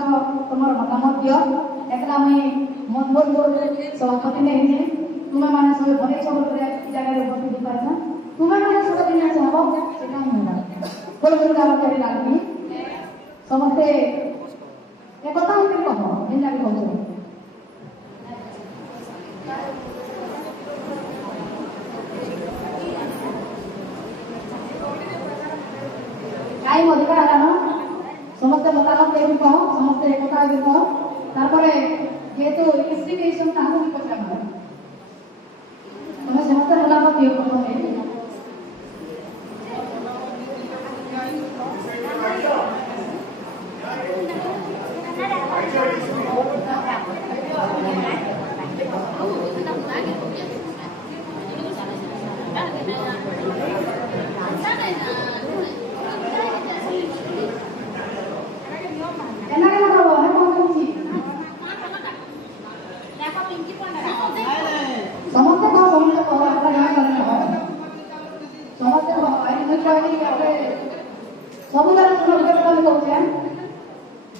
तुम्हार मतामत दियो एकला मुई मन बोल सभापति ने हिने तुम्हें माने सब भले सब करे जगह रे उपस्थित पाइछा तुम्हें माने सब दिन चाहबो सेटा ही होला बोल बोल का करे लागनी समस्ते एक কথা হইতে কহ এন লাগি কইছো কাই অধিকার আলানো সমস্ত মতামত দেবি কহ সমস্ত এক কথা দেবি কহ তারপরে যেহেতু ইনভেস্টিগেশন তা আমি পছাবো তোমরা সমস্ত মতামত দিও প্রথমে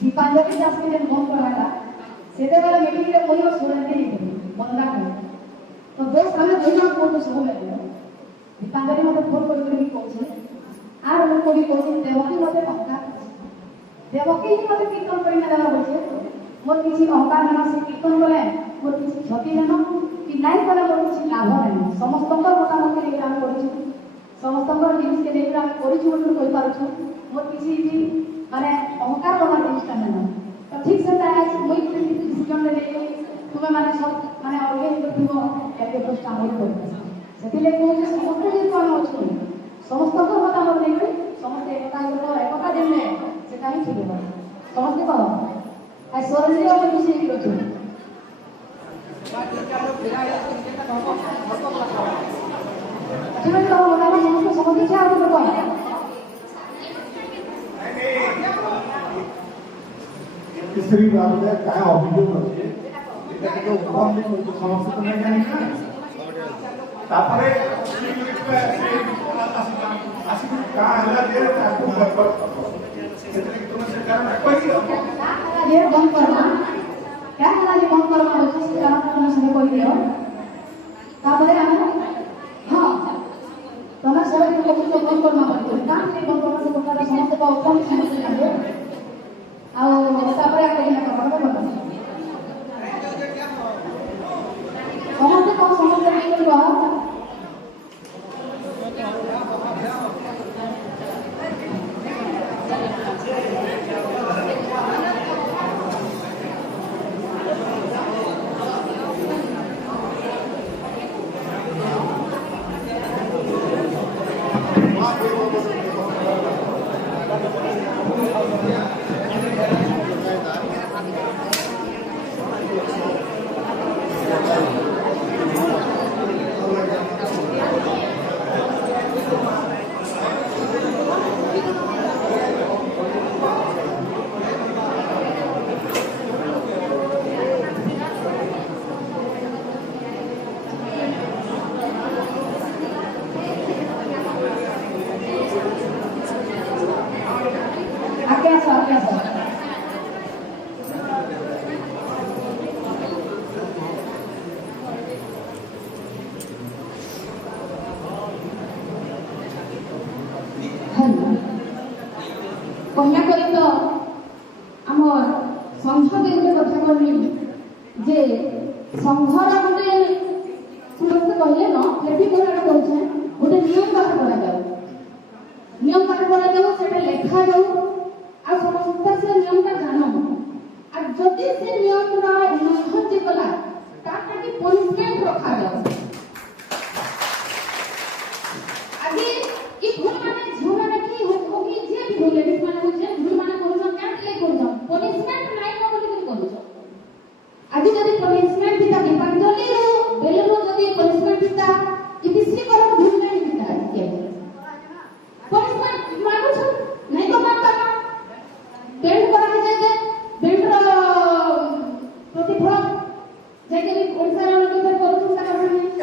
दीपांजलि दास के जन फोन कराला सेते वाला मीटिंग रे कोई सुरंती नहीं बंदा है तो दोस्त हमें दोनों को तो सब ले दीपांजलि मते फोन कर कहछे आर लोग को भी कहछे देवकी मते पक्का देवकी ही मते कीर्तन करिना देला होछे मोर किसी अहंकार ना से कीर्तन बोले मोर किसी क्षति ना कि नहीं बोले मोर किसी लाभ नहीं समस्त को मतामत के लिए हम करिछु समस्त को जिनिस के लिए हम करिछु बोल कहि पारछु मोर किसी भी माने अहंकार वाला जिनिसटा ना तो ठीक से तारा मुई डिसीजन ले तुम्हें माने सब माने ऑर्गेन करथिबो एके प्रश्न होई पड़े सेतिले को जे समस्त जे कोन अछि समस्त को मतामत नै करी समस्त एकता को एकता देने सेटा ही ठीक है समस्त को आई सोरली और किसी की कछु जीवन को मतामत समस्त समझ छा और को तीसरी बात है क्या अभियोग আছে এটা তো উপলব্ধি করতে সমস্যা তো নাই জানি না তারপরে আসি কা হলা যে তাকু বরকত সেটা কি তুমি সে কারণ কইছো ये बंद करना क्या हला ये बंद करना होछि से आप तुम संगे कहि दियो तापरे हम हां तमे सब को बंद करना पड़तो काम नहीं बंद करना से কথা समस्त को कम समस्या है आओ तापरे आप कहना का बड़ो बड़ो समस्त को समस्त नहीं करबा कन्या करी तो आमर संसद गोटे कथा कहली जे संघर गोटे समस्त कहले न लेटी कोराड कहछे गोटे नियम पाठ करा जाऊ नियम पाठ करा जाऊ सेटा लेखा जाऊ आ समस्त से नियम का जानो आ जदि से नियम रा नहज कला ताका की पनिशमेंट रखा जाऊ आगे ई भूल माने झियो माने की हो की जे भी भूल लेडीज माने हो जे भूल माने कोन क्या ले कोन पनिशमेंट नाही न बोली कोन आज जदि पनिशमेंट दिता दीपांजलि रो बेलनो जदि पनिशमेंट दिता इतिश्री कर भूल नहीं दिता के पनिशमेंट मानु छ नहीं तो मानता बेल्ट करा जाय दे बेल्ट रो प्रतिफल जे के ओडिसा रो लोक करू छ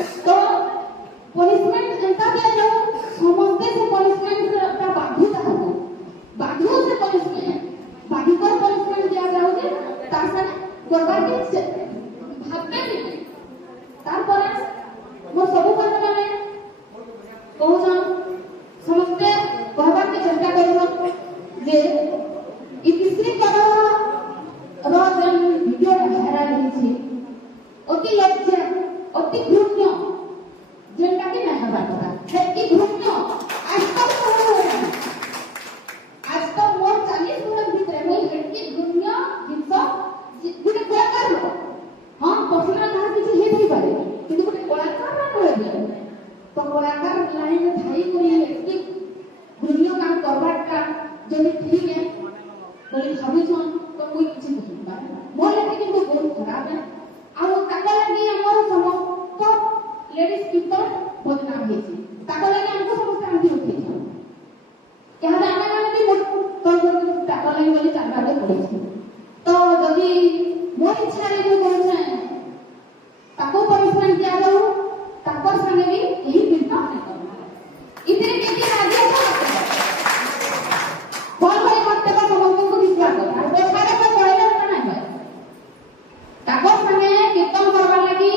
तार साने करबार के भाबबे नि तार पर मो सब बंधु माने कहउछन समस्ते कहबार के चेष्टा करियो जे इतिश्री कर रोजन वीडियो भाइराल होछि अति लज्जा अति घृण्य जेनटा के ना हवा कथा है घृण्य आज तक मोर 40 वर्ष भीतर मैं हेटकी घृण्य जिंस गुटे कलाकार लो हां पर्सनल कहा किछि हे थई पारे किंतु गुटे कलाकार ना होय तो कलाकार लाइन थाई कोई हेटकी घृण्य काम करबाटा जदि ठीक है बोले भाबुछन तो कोई किछि नहीं पारे मोर लेके किंतु बहुत खराब है आ ताका लागि हमर समस्त लेडीज कीर्तन बदनाम हेछि ताका लागि हमको समस्त आंधी उठेछि क्या जाना माने भी मोर तो ताका लागि बोली चारबा दे पड़ेछि तो जदि मोर इच्छा रे कोई कहछे ताको परमिशन दिया जाऊ ताकर संगे भी यही कीर्तन नहीं करना इतने केती राजी है कौन भाई मत का समस्त को विश्वास कर बेचारे को कहले ना है ताको संगे कीर्तन करबा लागि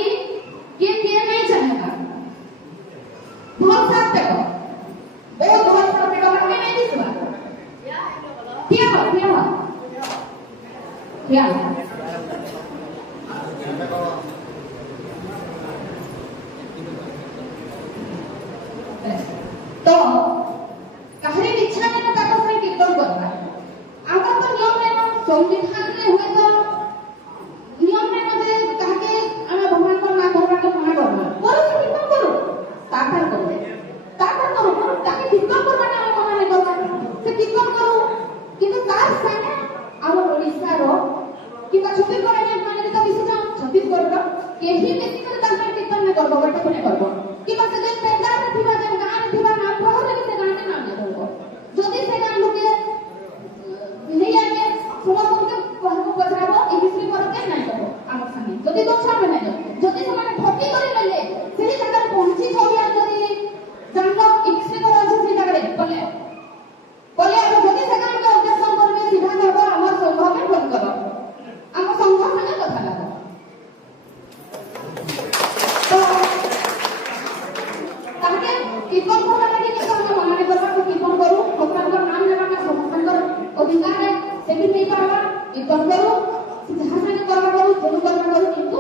के नहीं चाहेगा बहुत साथ को बहुत बहुत साथ को हमने नहीं दिसवा क्या तो कहरे इच्छा नहीं ताको से कीर्तन करबा आगर तो नियम नहीं संविधान रे हुए तो नियम नहीं मते काहे हम भगवान को ना करबा के मना करबा करो कीर्तन करो ताकर करो ताके कीर्तन करबा ना हम मना नहीं करबा से कीर्तन करो किंतु तार संगे आम ओडिसा रो किबा छत्तीसगढ़ में माने तो विशेष छत्तीसगढ़ रो केही बेसी कर तार कीर्तन न करबो बट कोने करबो किबा से जे पैदा रे थिबा जे गान थिबा ना प्रभु रे से गान ना करबो जदी से गान लोके नहीं आके समस्त के कहबो बजाबो ई विषय करके नहीं करबो आम संगे जदी दोछ में नहीं जदी से माने भक्ति करि लेले सेही जगह पहुंची छोड़िया जदी जानलो ई विषय कर अछि से जगह बोले अब जदी से गान के उद्देश्य करबे सीधा करबो हमर संघ में बंद करो हम संघ संगे कथा लागो तो ताके कीर्तन करबा लागि कि हम मना करबा कि कीर्तन करू भगवान का नाम लेबा का समर्थन अधिकार है सेठी नहीं पाबा कीर्तन करू जहां संगे करबा करू जेनु करबा करू किंतु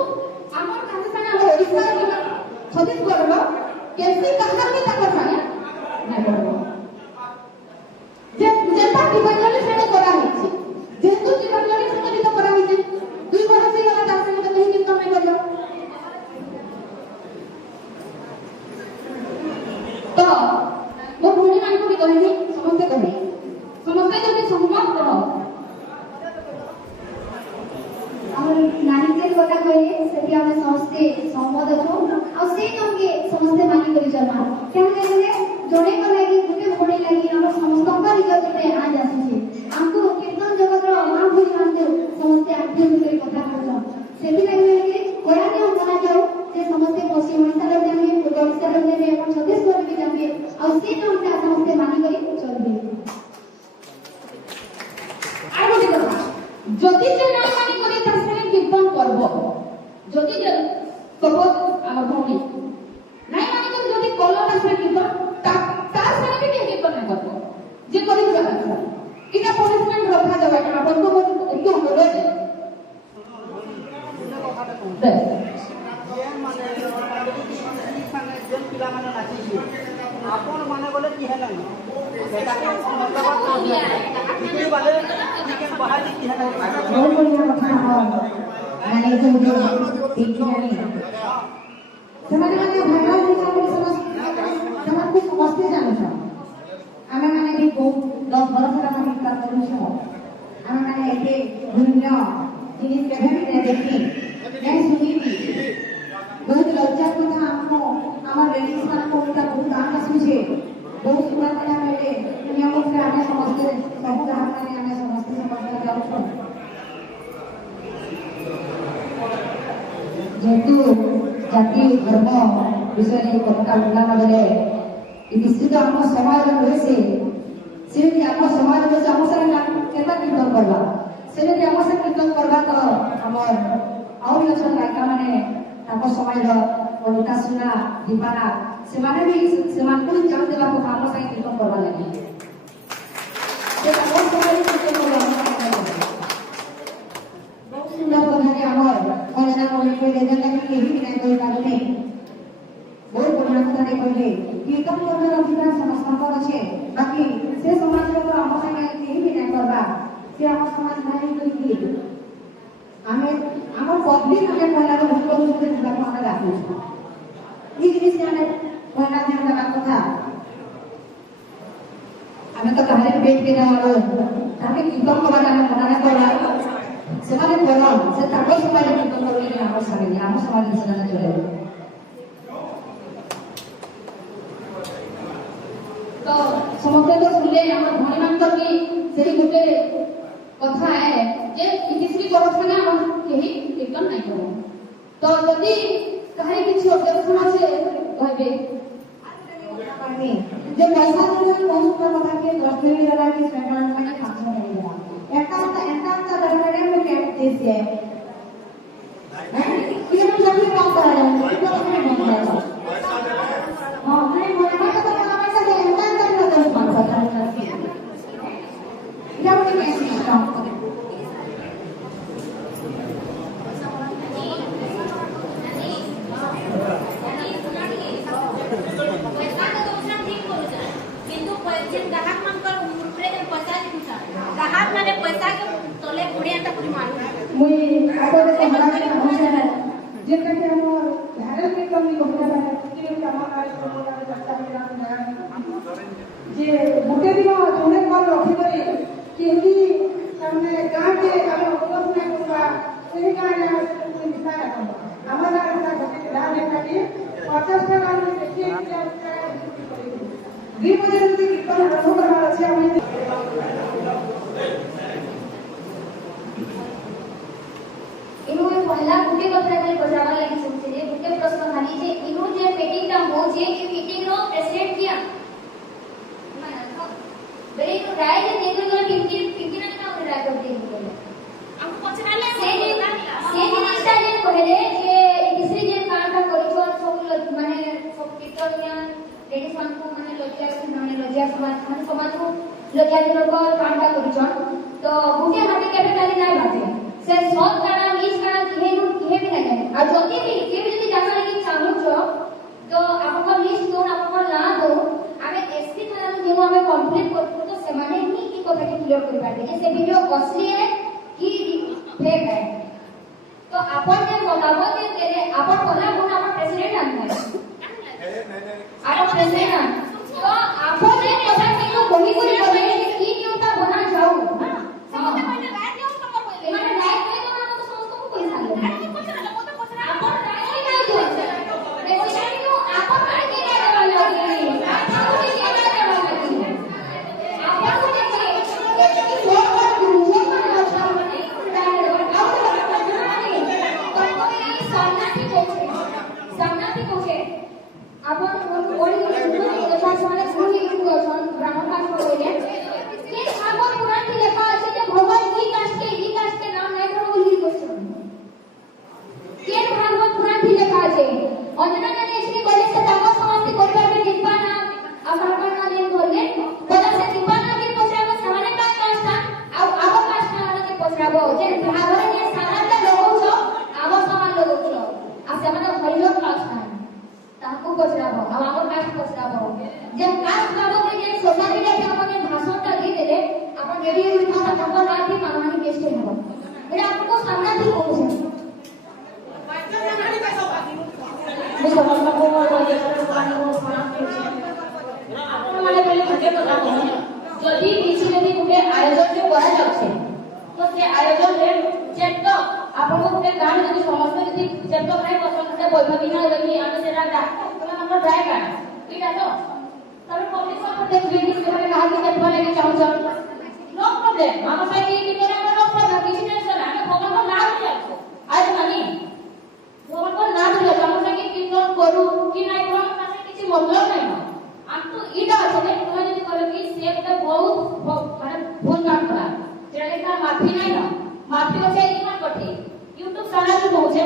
हमर काहे संगे हमर ओडिसा रे छत्तीसगढ़ रो केसी कहार भी ताका संगे नहीं करबो जेता दिवाली संगे करा हिची जेतु दिवाली संगे भी तो करा हिची 2 वर्ष से गला तार संगे तो नहीं कीर्तन नहीं करलो तो वो भूमि मान को भी कहनी समस्ते जब सहमत करो हमर नानी के কথা কইলে সেটি আমরা সমস্তে সম্মত হও আর সেই নঙ্গে সমস্তে মানি করি চলমা কেন কইলে জনে को লাগি গুটে ভোড়ি লাগি আমরা সমস্তଙ୍କ রিজতে আজ আসিছি আমকো কীর্তন জগতর মা ভুলি মানতে সমস্তে আধ্যাত্মিক করে কথা কইছো সেটি লাগি কয়ানি মনা যাও যে সমস্তে পশ্চিম ওড়িশার জানে পূর্ব ওড়িশার জানে এবং ছত্তিশগড় भी জানে আর সেই নঙ্গে সমস্তে মানি করি চলবে আর বলি কথা যদি যে না মানি করি তার সঙ্গে कीर्तन করব যদি যে সপোজ আমার ভূমি নাই মানি করি যদি কলো তার সঙ্গে कीर्तन তার সঙ্গে भी कीर्तन না করব যে করি যাবে এটা পনিশমেন্ট রখা যাবে না আপন তো একটু হলো যে আপন মানে বলে কি হেলা না সেটাকে মতলব দিতে বলে ঠিক বাহার কি হেলা बहुत बढ़िया কথা माने जो ठीक नहीं ସେମାନେ ମାନେ ଭାଇରାଲ ହେଇଛନ୍ତି ସେମାନେ खूब समझते जानु छ ଆମେ ମାନେ ବି ବହୁତ 10 ବର୍ଷ ହେଲା ଆମେ କାମ କରୁଛୁ ଆମେ ମାନେ ଏତେ दुनिया जिनिस केबे भी देखी नहीं सुनी बहुत लज्जा କଥା ଆମ लेडीज ମାନଙ୍କୁ बहुत दान आସୁଛି बहुत सुंदर କଥା मिले नियम से ଆମେ ସମସ୍ତେ ସବୁ ହାତରେ ଆମେ ସମସ୍ତେ ସମସ୍ତେ ଯାଉଛୁ ଯେହେତୁ ଜାତି ଧର୍ମ ବିଷୟରେ କଥା ଉଠିଲା ବେଳେ ନିଶ୍ଚିତ ଆମ ସମାଜ ରହିଛି ସେମିତି ଆମ ସମାଜ ରହିଛି ଆମ ସାଙ୍ଗେ କେତେ କୀର୍ତ୍ତନ କରିବା ସେମିତି ଆମ ସାଙ୍ଗେ कीर्तन करबा तो हमर और अछन गायिका माने ताको समाज अनुता सुना दीपाना सेमाने भी सेमान को जान देबा को हम साइ कीर्तन करबा लागि से हमर समाज कीर्तन करबा बहुत सुंदर কথা के हमर कन्या मोले कोई जेंता कि केही नहीं कोई कागने बहुत पुराना কথা नहीं कहले कीर्तन करबार अधिकार समस्त আছে बाकी से समाज को हम साइ केही नहीं करबा से हम समाज नहीं कोई की हमें আমার পব্লিক আমি পয়লা ভুল করতে দিবা আমরা রাখু এই জিনিস জানে পয়লা ধ্যান দেওয়ার কথা আমি তো কাহিনী পেট কে যাওয়ার তাকে কীর্তন করার আমি মনে করা সেখানে বললাম সে তাকে সমাজে কীর্তন করলে আমার সামনে আমার সমাজে সেখানে চলে যাবে तो समग्र तो सुनले हमर भणी मानकर की सेही गुटे कथा है जे किसी करछने हम केही कीर्तन नहीं करो तो यदि कहीं किसी ऑब्जेक्शन আছে कहबे যে পয়সা দিয়ে কোন সুন্দর কথা के 10 मिनट लगा के स्पेशल মানে 500 টাকা দেওয়া একটা দরকারে में कैट দিছে কি हम जब काम कर रहे हैं तो हमें बंद है हां नहीं बोलना तो हमें से एंटर करना तो बंद करना चाहिए जब भी कैसे काम करें मुई आगोरे हमरा के पहुंचे है जेका के हम भारत के कमी को होना है कि काम आए तो बोला चर्चा मेरा जे गुटे दिन जोने कल रखी करे कि ही सामने गांव के हम अवगत नहीं करबा सही गांव में कोई दिशा रखबा हमारा का घटे ला देखा के 50 टका में देखिए दी बजे से कीर्तन आरंभ करवा আছে আমি इनु पहला गुटे कथा के बजावा लागि सोचे जे गुटे प्रश्न खाली जे इनु जे मीटिंग ता हो जे ई मीटिंग रो प्रेसिडेंट किया बड़े तो राय जे देखो तो पिंकी ना ना राय कर दे हमको पछराले से जिनिसटा जे कहले जे किसी जे कामटा करिछो सब माने सब कीर्तनिया लेडीज मान को माने लज्जा समाज को लज्जा जनक कामटा करिछो तो गुटे हाथे केबे काली नाही बाटे से सब काना मिस काना किहे भी नहीं जाने और जल्दी भी जदी जाना लगी चाहू छो तो आपको लिस्ट दो आपको ना दो हमें एसपी थाना जो हमें कंप्लीट करतो तो से माने ही की कथा के क्लियर कर पाते जे से वीडियो असली है कि फेक है तो अपन जे बताबो जे तेरे अपन बोला कोन अपन प्रेसिडेंट आनता है अपन प्रेसिडेंट तो अपन जे कथा के को कोनी कोनी बोले कि न्यूता बना जाओ हां माने राइट में तो हमको समस्त को पैसा ले अरे मैं कुछ ना वो तो कुछ ना अपन राइट नहीं दो प्रेसिडेंट को अपन राइट नहीं देवा लगी अपन को नहीं देवा लगी अपन को देखिए कि वो कर दूसरे पर अच्छा बने डाले और तो कोई सामना की कोचे अपन ओडी अच्छा सामने सुनी को ब्राह्मण का बोले कि भागवत पुराण में लिखा है कि भगवान की कास्ट के नाम नहीं करो ही क्वेश्चन के भागवत पुराण में लिखा है अंजना ने इसकी बोले से तको समाप्ति करबा में दीपाना अभागा ना लेन बोले बोला से दीपाना के पछराबो सामने का कास्ट आ आगो कास्ट वाला के पछराबो जे भागवत ने सारा लोग छो आगो समान लोग छो आ सेमाने हरिलोक कास्ट ताको पछराबो आ आगो कास्ट पछराबो जे कास्ट बाबू के जे सोसाइटी के अपने भाषण ता दे देले अपन रेडियो में था तको ना थी मानवानी टेस्ट है मेरा आपको सामना थी हो से मैं समझता हूं और ये पानी को अपन माने पहले घटे कथा कहूं जदी किसी जदी गुटे आयोजन जो करा जाछे तो से आयोजन रे चेक आपन को गुटे गान जदी समस्त जदी चेक करे पसंद बैठकी ना लगी आमे सेरा डाक्टर हम जाय गान ठीक है तो तब पब्लिक सब देखबे कि से कहा कि देखबा लगी चाहू नो प्रॉब्लम हम से कि तोरा को नो प्रॉब्लम किसी टेंशन हमें भगवान को ना दिया आज मानी भगवान को ना दिया हम से कि कीर्तन करू कि नहीं करू माने किसी मतलब नहीं हम तो इडा আছে যে তুমি যদি করে কি সে একটা বহুত মানে ভুল কাম করা যেটা মাফি নাই না माफी होचे होचे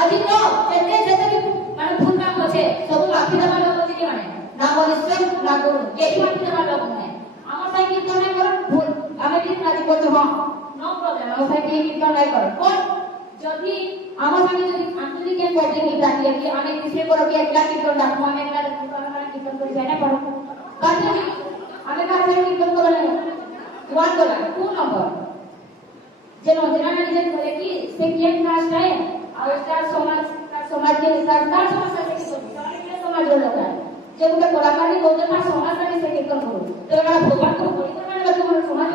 আজি तो जेते जेते भी माने भूल काम होचे सब माफी देवा लोग होचे कि माने ना बोलिस्टम ना करू केही माफी देवा लोग नहीं আমার সাই कीर्तन नहीं कर भूल আমি भी রাজি করছি हां नो प्रॉब्लम আমার সাই कीर्तन नहीं कर कोन যদি আমার সঙ্গে যদি আমি কেন করতে নি জানি कि আমি किसी को कि एकला कीर्तन डाकू আমি एकला कीर्तन করে যাই না পারো কাজে আমি কাছে कीर्तन করে না ওয়ান ডলার 2 নম্বর যে নজরা নিজে করে কি সে কেন কাজ है और उसका समाज के सरकार समाज से की समाज लोग है जब उनका कलाकार भी बोलते हैं समाज से से कीर्तन करो तो अगर भगवान को बोली तो मैंने तुम्हारा समाज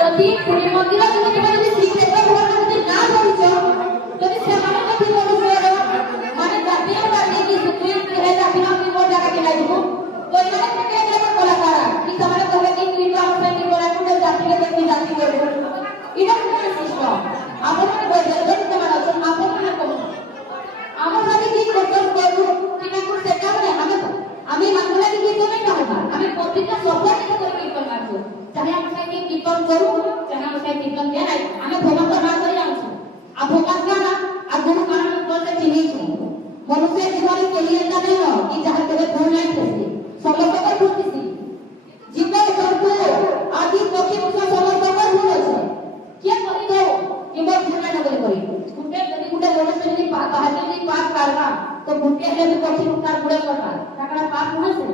যদি পুরী মন্দির তুমি যদি শিখতে ভগবান যদি না বলছো যদি সেমানে যদি বলছো মানে জাতীয় জাতি কি সুপ্রিম है জাতীয় কি বড় জায়গা কে লাগবো তো এখানে থেকে একটা কলাকার কি তোমারে কবে কি তুই তো আমার কি করা কোন জাতি কে দেখি জাতি করব এটা কোন সিস্টেম আপনারা বলতে বলতে মানে আপনারা কোন আমার সাথে কি করতে করব কিনা কোন সেটা মানে আমি মানলে কি তো নাই হবে আমি প্রত্যেকটা শব্দ থেকে করে कीर्तन করব चाहे हम साइड कीर्तन करू चाहे हम साइड कीर्तन के नहीं हमें भगवान का नाम करी जाऊँ अब भगवान का ना अब गुरु का नाम कौन से चिन्हित हो मनुष्य जीवन के लिए का नहीं हो कि जहाँ तेरे भूल नहीं थे समस्त पर भूल किसी जीवन सबको आदि पक्षी उसका समस्त पर भूल है क्या करी दो कि वो भूल नहीं करी करी गुटे यदि गुटे मनुष्य यदि पाप बाहर यदि पाप करना तो गुटे है भी पक्षी उसका बुरा करना ताकड़ा पाप कहाँ से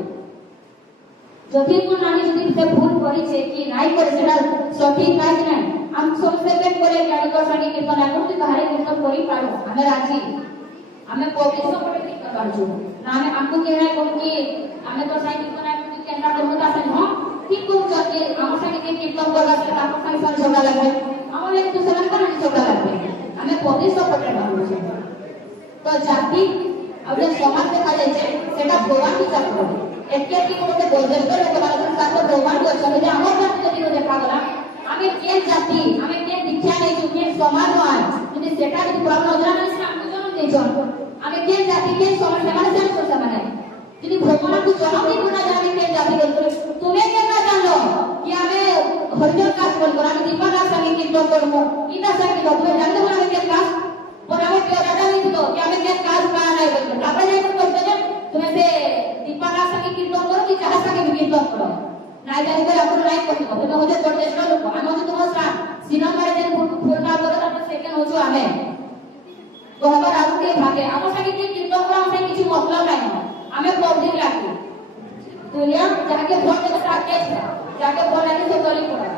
যদি কোন নানি যদি সে ভুল করেছে কি নাই করে সেটা সঠিক কাজ নাই আমি সংক্ষেপে করে জ্ঞানী গোস্বামী কীর্তন এখন তুই কাহারে কীর্তন করি পারো আমি রাজি আমি পবিত্র করে কীর্তন পারছো না আমি আমকু কে নাই কোন কি আমি তো সাই কীর্তন এখন তুই কেনটা করতে আসেন হ্যাঁ ঠিক কোন যে আমার সাথে কি কীর্তন করবা সেটা আমার সাথে সাথে ঝগড়া লাগবে আমার একটু সেখানে কোন ঝগড়া লাগবে আমি পবিত্র করে পারছো তো জাতি আর সমাজ দেখা যাচ্ছে সেটা ভগবান বিচার করবে একে কি কোন বৈজ্ঞানিক লোকমানক সাথে প্রমাণ করছে যে আমার জাতি যদি দেখা গলা আমি কে জাতি আমি কে দীক্ষা নেই তুমি সমাজ নয় যদি সেটা যদি পুরো নজর আছে আমি জন্ম দিয়েছন আমি কে জাতি কে সমাজ সমাজ জানি করতে মানে যদি ভগবানকে জন্ম দিই না জানি কে জাতি করে তুমি কে না জানো কি আমি হরিজন কাজ করব আমি দীপানা সঙ্গে কীর্তন করব ইটা সঙ্গে তুমি জানতে না আমি কে কাজ और हमें क्यों ज्यादा नहीं दिलो कि हमें क्या काज पाया नहीं बोलते आप नहीं बोलते हैं तुम्हें से दीपाना संगे कीर्तन करो कि कहाँ संगे कीर्तन करो नहीं जाने पर अपन नहीं करते हो तो मुझे प्रोटेस्ट करो हम मुझे तुम्हारा सिनेमा मारे दिन फुल ना करो तो सेकंड हो जो हमें तो हमारे आगू के भागे आप संगे कीर्तन करो हमसे किसी मतलब नहीं हमें पब्लिक लागी दुनिया जाके वोट देकर जाके वोट लेने से गली पड़ा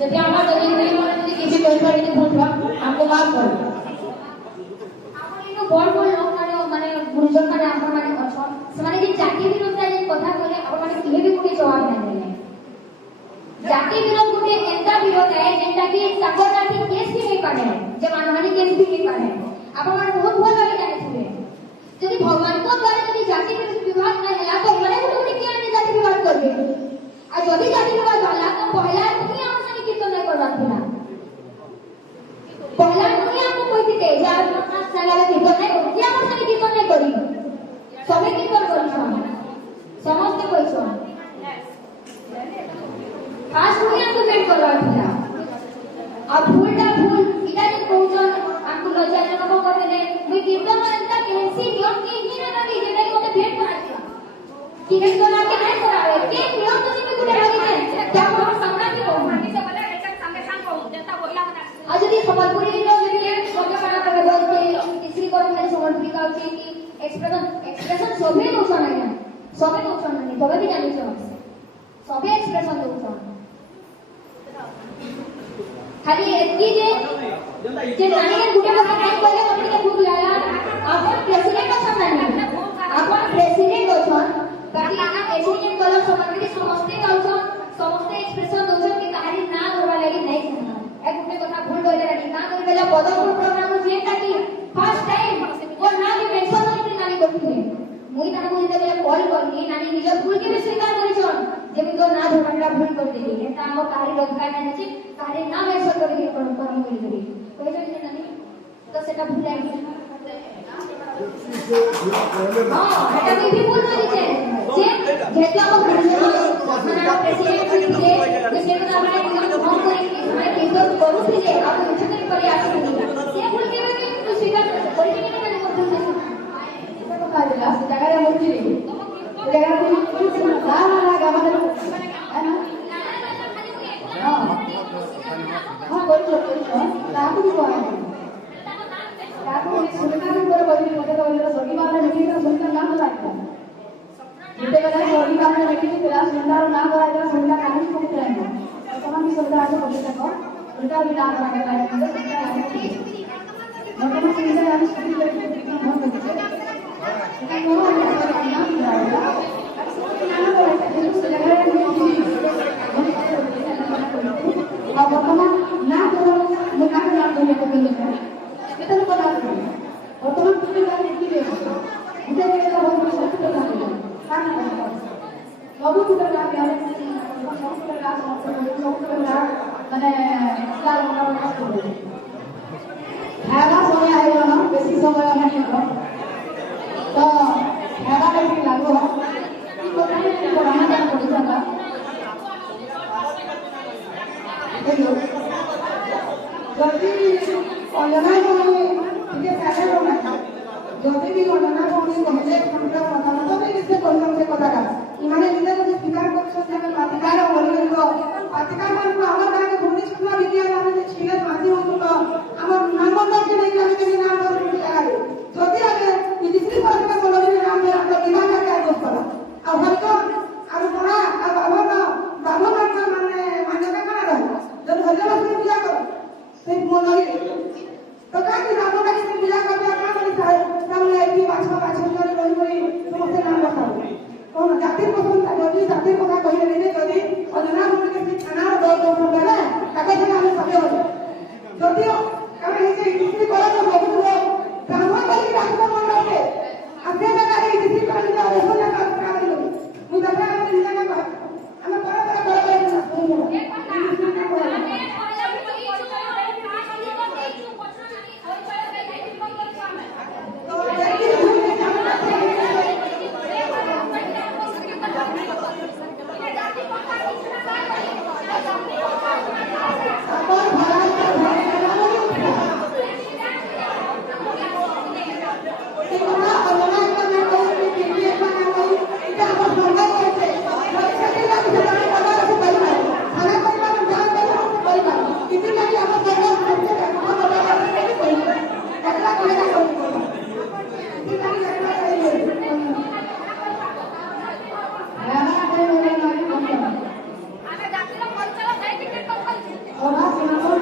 যদি আমার যদি এই মনে যদি কিছু করে যদি ভুল হয় আমাকে মাফ করো আমার এই বড় বড় লোক মানে গুরুজন মানে আমার মানে অছন ସେମାନେ যে জাতি বিরোধ যে কথা বলে আমার মানে কেহে भी কোটি জবাব না দেলে জাতি বিরোধ কোটি এন্তা বিরোধ है যেটা কি সাকরনাথি কেস भी नहीं पाने যে মানহানি কেস भी नहीं पाने ଆପଣ মানে ବହୁତ ଭଲ ভাবে ଜାଣିଥିବେ যদি ভগবানଙ୍କ দ্বারা যদি জাতি বিভাগ না ହେଲା তো মানে কোটি কি আনে জাতি বিভাগ করবে আর যদি জাতি বিভাগ होला तो पहला ही हम सनी कीर्तन नहीं करवा थिला पहला ही हमको कहती थे जे आप अपना सगाले कीर्तन नहीं करू कि हम सनी कीर्तन नहीं करी सभी कीर्तन करू समस्त कहछो खास ही हमको वेट करवा थिला अब भूलटा भूल इटा जे कहछन हमको लज्जाजनक कर दे मैं कीर्तन करता कैसी नियम की ही ना करी जेटा कि मते भेट करा थिला कि नहीं करा के नहीं करावे के नियम तो नहीं गुडे लगी है क्या हम सामना की हो माटी से बोला ऐसा संगे संग को देता बोला बना आज यदि संबलपुरी लोग यदि सोचे बना कर बोलते तीसरी को मेरे संबलपुरी का कि एक्सप्रेशन सभी दोषण है सभी दोषण नहीं तबे भी जानी चाहिए सभी एक्सप्रेशन दोषण खाली एतकी जे नानी के गुडे का काम करे मते खूब लाला अपन प्रेसिडेंट का नहीं अपन प्रेसिडेंट होछन ताकि एसिडेंट कलर समग्र समस्त गाउछन समस्त एक्सप्रेशन दोछन के कहानी ना करवा लागि नहीं जाना एक गुटे कथा भूल होइले रानी ना करे बेला बदलपुर प्रोग्राम जे ताकि फर्स्ट टाइम वो ना भी मेंशन होइते नानी करथिले मुई ताना मुई बेला कॉल करनी नानी निज भूल के भी स्वीकार करिछन जे भी तो ना धरमरा भूल कर देली एता हम कहानी लगा नहीं छी कहानी ना मेंशन कर के परम बोली करी कहै छै नानी तो सेटा भूल आई हां एटा भी भूल होई छै जे जेते हम गुरुजन अपना प्रेसिडेंट जे से हमरा हम আছে বসে থাকো ওটা আমি না করাতে পারি না বর্তমান সুবিধায় আমি ছবি ভোট করছি এটা কোনো বর্তমান না করো মোকাবিলা না করলে এটা তো কথা বর্তমান তুমি কি দেখছো এটা এটা বলবো সত্যি কথা বলবো কারণ বাবু তো লাগে আমি সমস্ত কাজ মানে লাল মোটা কাজ করব হ্যাঁ সময় আইলো না বেশি সময় আমার নেই তো হ্যাঁ কি লাগো কি করতে পড়ানো জানা করতে জানা যদি অঞ্জনা ভৌমী ଟିକେ ସାହାଯ୍ୟ କରୁନାହିଁ ଯଦି ବି ଅଞ୍ଜନା ଭୌମୀ କହିଲେ ଆମର ମତାମତ ନେଇ ସେ କହିଲେ ସେ କଥାଟା ଏମାନେ ନିଜେ ଯଦି ସ୍ୱୀକାର କରୁଛନ୍ତି ଆମେ ପାତିକାର ବୋଲିବ ପାତିକାର ମାନଙ୍କୁ ଆମର ଗାଁରେ ଭୁବନେଶ୍ୱର ବିଦ୍ୟାଳୟ ଆମେ ଛିଲେ ମାଝି ହଉଥିଲ ଆମର ନାମଣ୍ଡଳକେ ନେଇକି ଆମେ କେମିତି ନାମ ଧରୁଛୁ ଜାଗାରେ ଯଦି ଆମେ ଇତିଶ୍ରୀ ପରସ୍ପର ବୋଲିକି ନାମ ଧର ବିଭାଗ ଆକାର କରୁଥିଲା ଆଉ ହରିକ ଆଉ କଣା ଆଉ ବାମମାନଙ୍କ ମାନେ ମାନ୍ୟତା କଣା ରହିବ ଯଦି ହରିଜବାସୀ ପୂଜା କର সেই মন্দিরে তো কাকে রামটাকে পূজা করবে আপনারা বলি তাহলে এটি বাছবা করে রই রই সমস্ত নাম বসাবো কোন জাতির পছন্দ যদি জাতির কথা কহিলে নেই যদি অজনা মন্দিরে সেই থানার দল বেলা তাকে থেকে আমি সবে হবো যদিও কারণ এই যে ইতিশ্রী করা তো বহুত লোক ব্রাহ্মণ বলি রাখবো মন্ডপে আর সে জায়গায় ইতিশ্রী করে দিতে হবে শোনা কাজ মুই দেখা আমি নিজে না আমি পরে और